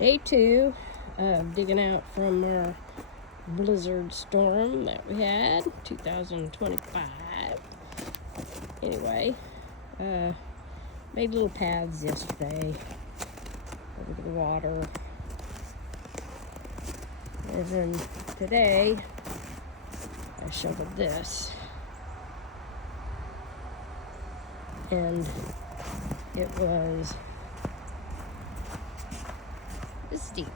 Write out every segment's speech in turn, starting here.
Day 2 of digging out from our blizzard storm that we had, 2025. Anyway, made little paths yesterday over the water. And then today, I shoveled this. And it was this deep.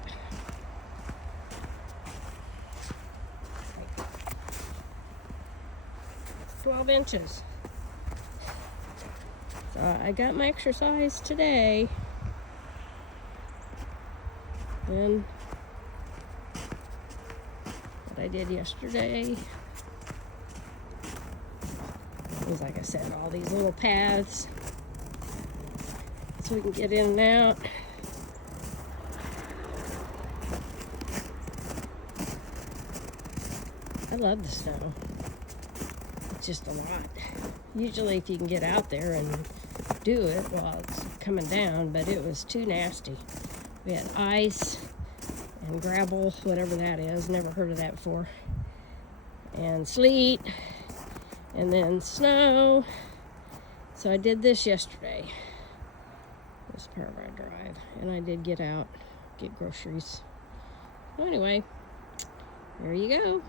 12 inches. So I got my exercise today. Then what I did yesterday was, like I said, all these little paths so we can get in and out. I love the snow. It's just a lot. Usually if you can get out there and do it while it's coming down, but it was too nasty. We had ice and grapel, whatever that is, never heard of that before, and sleet, and then snow. So I did this yesterday, this part of our drive, and I did get out, get groceries. So anyway, there you go.